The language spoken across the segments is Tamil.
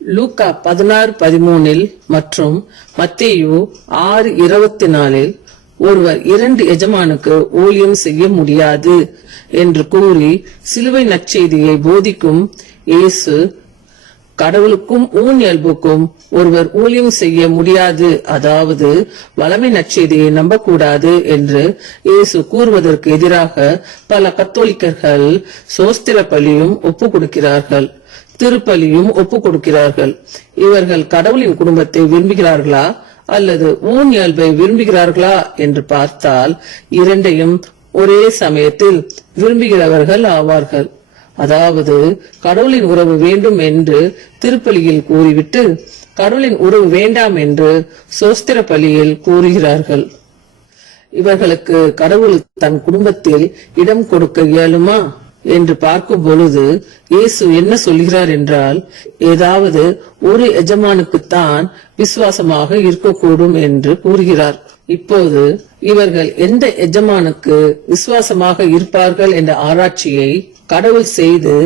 லூக்கா பதினாறு பதிமூனில் மற்றும் மத்தேயு ஆறு இருபத்தி நாலில் ஒருவர் இரண்டு எஜமானுக்கு ஊழியம் செய்ய முடியாது என்று கூறி சிலுவை நற்செய்தியை போதிக்கும் இயேசு கடவுளுக்கும் ஊன் இயல்புக்கும் ஒருவர் ஊழியம் செய்ய முடியாது. அதாவது வளமை நற்செய்தியை நம்பக்கூடாது என்று இயேசு கூறுவதற்கு எதிராக பல கத்தோலிக்கர்கள் சோஸ்திர பலியும் ஒப்பு கொடுக்கிறார்கள். திருப்பலியும் ஒப்பு கொடுக்கிறார்கள். இவர்கள் கடவுளின் குடும்பத்தை விரும்புகிறார்களா? அல்லது ஊன் இயல்பை விரும்புகிறார்களா? என்று பார்த்தால் இரண்டையும் ஒரே சமயத்தில் விரும்புகிறவர்கள் ஆவார்கள். அதாவது கடவுளின் உறவு வேண்டும் என்று திருப்பலியில் கூறிவிட்டு கடவுளின் உறவு வேண்டாம் என்று சோஸ்திர பலியில் கூறுகிறார்கள். இவர்களுக்கு கடவுள் தன் குடும்பத்தில் இடம் கொடுக்க இயலுமா? என்று பார்க்கும் பொழுது இயேசு என்ன சொல்கிறார் என்றால் ஏதாவது ஒரு எஜமானுக்குத்தான் விசுவாசமாக இருக்கக்கூடும் என்று கூறுகிறார். இப்போது இவர்கள் எந்த எஜமானுக்கு விசுவாசமாக இருப்பார்கள் என்ற ஆராய்ச்சியை கடவுள் செய்து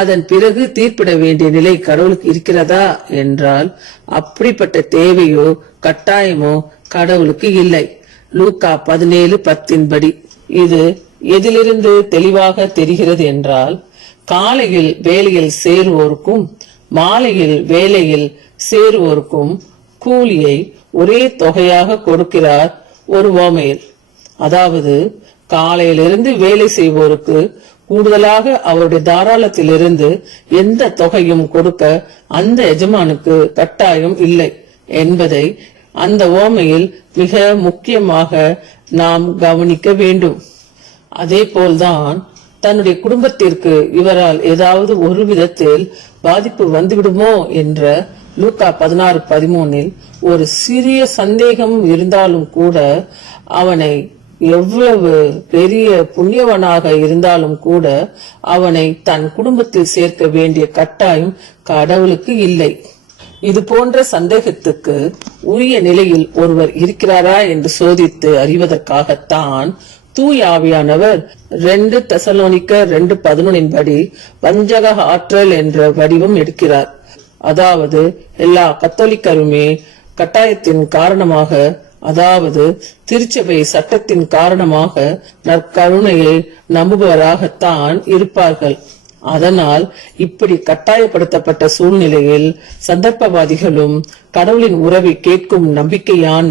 அதன் பிறகு தீர்ப்பிட வேண்டிய நிலை கடவுளுக்கு இருக்கிறதா என்றால் அப்படிப்பட்ட தேவையோ கட்டாயமோ கடவுளுக்கு இல்லை. லூக்கா பதினேழு பத்தின்படி இது எதிலிருந்து தெளிவாக தெரிகிறது என்றால் காலையில் வேலையில் சேருவோருக்கும் மாலையில் வேலையில் சேருவோருக்கும் கூலியை ஒரே தொகையாக கொடுக்கிறார் ஒரு ஓமையில் அதாவது காலையிலிருந்து வேலை செய்வோருக்கு கூடுதலாக அவருடைய தாராளத்திலிருந்து எந்த தொகையும் கொடுக்க அந்த எஜமானுக்கு கட்டாயம் இல்லை என்பதை அந்த ஓமையில் மிக முக்கியமாக நாம் கவனிக்க வேண்டும். அதே போல்தான் தன்னுடைய குடும்பத்திற்கு இவரால் ஏதாவது ஒரு விதத்தில் பாதிப்பு வந்துவிடுமோ என்ற லூக்கா பதினாறு பதிமூனில் ஒரு சிறிய சந்தேகம் இருந்தாலும் கூட அவனை எவ்வளவு பெரிய புண்ணியவனாக இருந்தாலும் கூட அவனை தன் குடும்பத்தில் சேர்க்க வேண்டிய கட்டாயம் கடவுளுக்கு இல்லை. இது போன்ற சந்தேகத்துக்கு உரிய நிலையில் ஒருவர் இருக்கிறாரா என்று சோதித்து அறிவதற்காகத்தான் தூய் ஆவியானவர் ரெண்டு தசலோனிக்க ரெண்டு பதினொன்னின் படி பஞ்சக ஆற்றல் என்ற வடிவம் எடுக்கிறார். அதாவது எல்லா கத்தோலிக்கருமே கட்டாயத்தின் காரணமாக அதாவது திருச்சபை சட்டத்தின் காரணமாக நற்கருணையை நம்புபவராகத்தான் இருப்பார்கள். அதனால் இப்படி கட்டாயப்படுத்தப்பட்ட சூழ்நிலையில் சந்தர்ப்பவாதிகளும் கடவுளின் உறவை கேட்கும் நம்பிக்கையான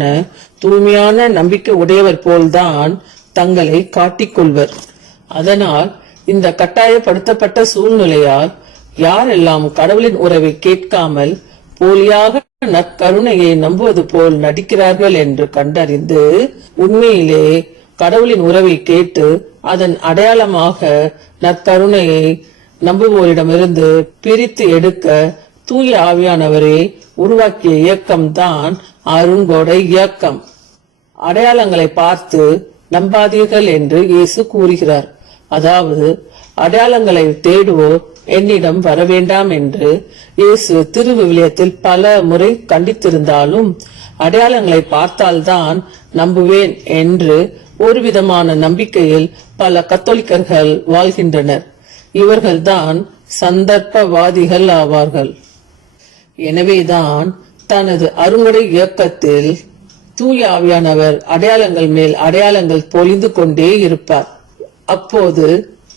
தூய்மையான நம்பிக்கை உடையவர் போல்தான் தங்களை காட்டிக்கொள்வர். அதனால் இந்த கட்டாயப்படுத்தப்பட்ட சூழ்நிலையால் யாரெல்லாம் கடவுளின் உறவை கேட்காமல் போலியாக நற்கருணையை நம்புவது போல் நடிக்கிறார்கள் என்று கண்டறிந்து உண்மையிலே கடவுளின் உறவை கேட்டு அதன் அடையாளமாக நற்கருணையை நம்புவோரிடமிருந்து பிரித்து எடுக்க தூய ஆவியானவரே உருவாக்கிய இயக்கம்தான் அருங்கொடை இயக்கம். அடையாளங்களை பார்த்து நம்பாதீர்கள் என்று இயேசு கூறுகிறார். அதாவது அடையாளங்களை தேடுவோர் என்னிடம் வர வேண்டாம் என்று இயேசு திருவிவிலியத்தில் பல முறை கண்டித்திருந்தாலும் அடையாளங்களை பார்த்தால்தான் நம்புவேன் என்று ஒரு விதமான நம்பிக்கையில் பல கத்தோலிக்கர்கள் வாழ்கின்றனர். இவர்கள்தான் சந்தர்ப்பவாதிகள் ஆவார்கள். எனவேதான் தனது அறுவடை இயக்கத்தில் தூய ஆவியானவர் அடையாளங்கள் மேல் அடையாளங்கள் பொழிந்து கொண்டே இருப்பார். அப்போது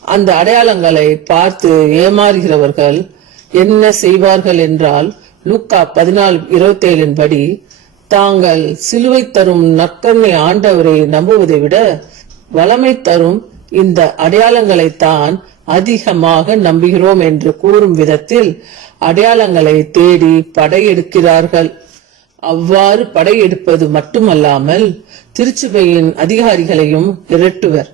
அந்த அடையாளங்களை பார்த்து ஏமாறுகிறவர்கள் என்ன செய்வார்கள் என்றால் லூக்கா பதினாலு இருபத்தி ஏழின் படி தாங்கள் சிலுவை தரும் நற்கண்ணை ஆண்டவரை நம்புவதை விட வளமை தரும் இந்த அடையாளங்களை தான் அதிகமாக நம்புகிறோம் என்று கூறும் விதத்தில் அடையாளங்களை தேடி படையெடுக்கிறார்கள். அவ்வாறு படையெடுப்பது மட்டுமல்லாமல் திருச்சபையின் அதிகாரிகளையும் மிரட்டுவர்.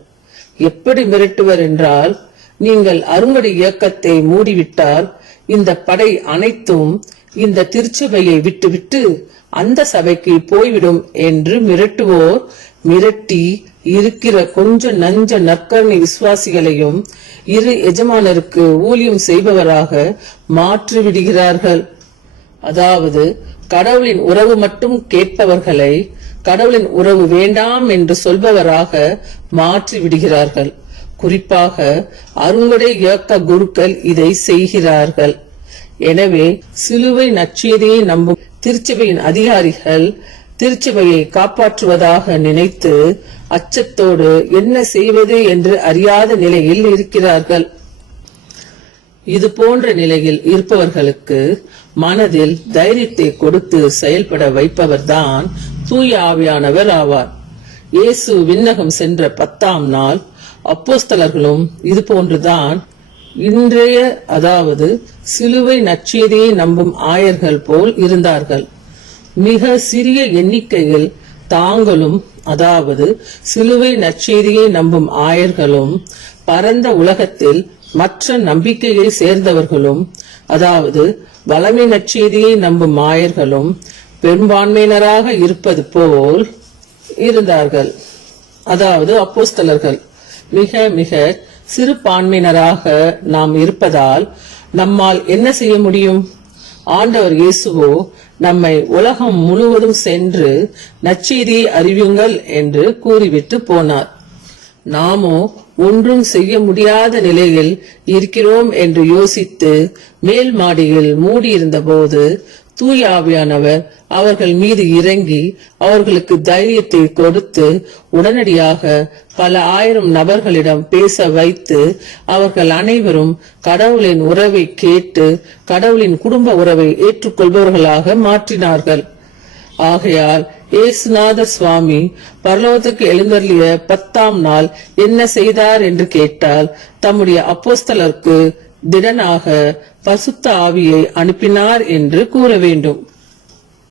எப்படி மிரட்டுவர் என்றால் நீங்கள் அருங்கடி இயக்கத்தை மூடிவிட்டால் இந்த படை அனைத்தும் இந்த திருச்சபையை விட்டுவிட்டு அந்த சபைக்கு போய்விடும் என்று மிரட்டுவோர் மிரட்டி இருக்கிற கொஞ்ச நஞ்ச நற்கரணி விசுவாசிகளையும் இரு எஜமானருக்கு ஊழியம் செய்பவராக மாற்றி விடுகிறார்கள் அதாவது கடவுளின் உறவு மட்டும் கேட்பவர்களை கடவுளின் உறவு வேண்டாம் என்று சொல்பவராக மாற்றி விடுகிறார்கள். குறிப்பாக அருங்கடை இயக்க குருக்கள் இதை செய்கிறார்கள். எனவே சிலுவை நச்சியதையை நம்பும் திருச்சபையின் அதிகாரிகள் திருச்சபையை காப்பாற்றுவதாக நினைத்து அச்சத்தோடு என்ன செய்வது என்று அறியாத நிலையில் இருக்கிறார்கள். இது போன்ற நிலையில் இருப்பவர்களுக்கு மனதில் தைரியத்தை கொடுத்து செயல்பட வைப்பவர்தான் தூய ஆவியானவர் ஆவார். இயேசு விண்ணகம் சென்ற பத்தாம் நாள் அப்போஸ்தலர்களும் இது போன்றுதான் இன்றைய அதாவது சிலுவை நற்செய்தியை நம்பும் ஆயர்கள் போல் இருந்தார்கள். மிக சிறிய எண்ணிக்கையில் தாங்களும் அதாவது சிலுவை நற்செய்தியை நம்பும் ஆயர்களும் பரந்த உலகத்தில் மற்ற நம்பிக்கையை சேர்ந்தவர்களும் அதாவது வளமை நற்செய்தியை நம்பும் மாயர்களும் பெரும்பான்மையினராக இருப்பது போல் இருந்தார்கள். அதாவது அப்போஸ்தலர்கள். மிக மிக சிறுபான்மையினராக நாம் இருப்பதால் நம்மால் என்ன செய்ய முடியும்? ஆண்டவர் இயேசுவோ நம்மை உலகம் முழுவதும் சென்று நச்செய்தியை அறிவியுங்கள் என்று கூறிவிட்டு போனார். நாமோ ஒன்றும் செய்ய முடியாத நிலையில் இருக்கிறோம் என்று யோசித்து மேல் மாடியில் மூடியிருந்த போது தூய ஆவியானவர் அவர்கள் மீது இறங்கி அவர்களுக்கு தைரியத்தை கொடுத்து உடனடியாக பல ஆயிரம் நபர்களிடம் பேச வைத்து அவர்கள் அனைவரும் கடவுளின் உறவை கேட்டு கடவுளின் குடும்ப உறவை ஏற்றுக்கொள்பவர்களாக மாற்றினார்கள். ஆகையால் இயேசுநாத சுவாமி பரலோகத்துக்கு எழுந்தருளிய பத்தாம் நாள் என்ன செய்தார் என்று கேட்டால் தம்முடைய அப்போஸ்தலருக்கு திடனாக பசுத்த ஆவியை அனுப்பினார் என்று கூற வேண்டும்.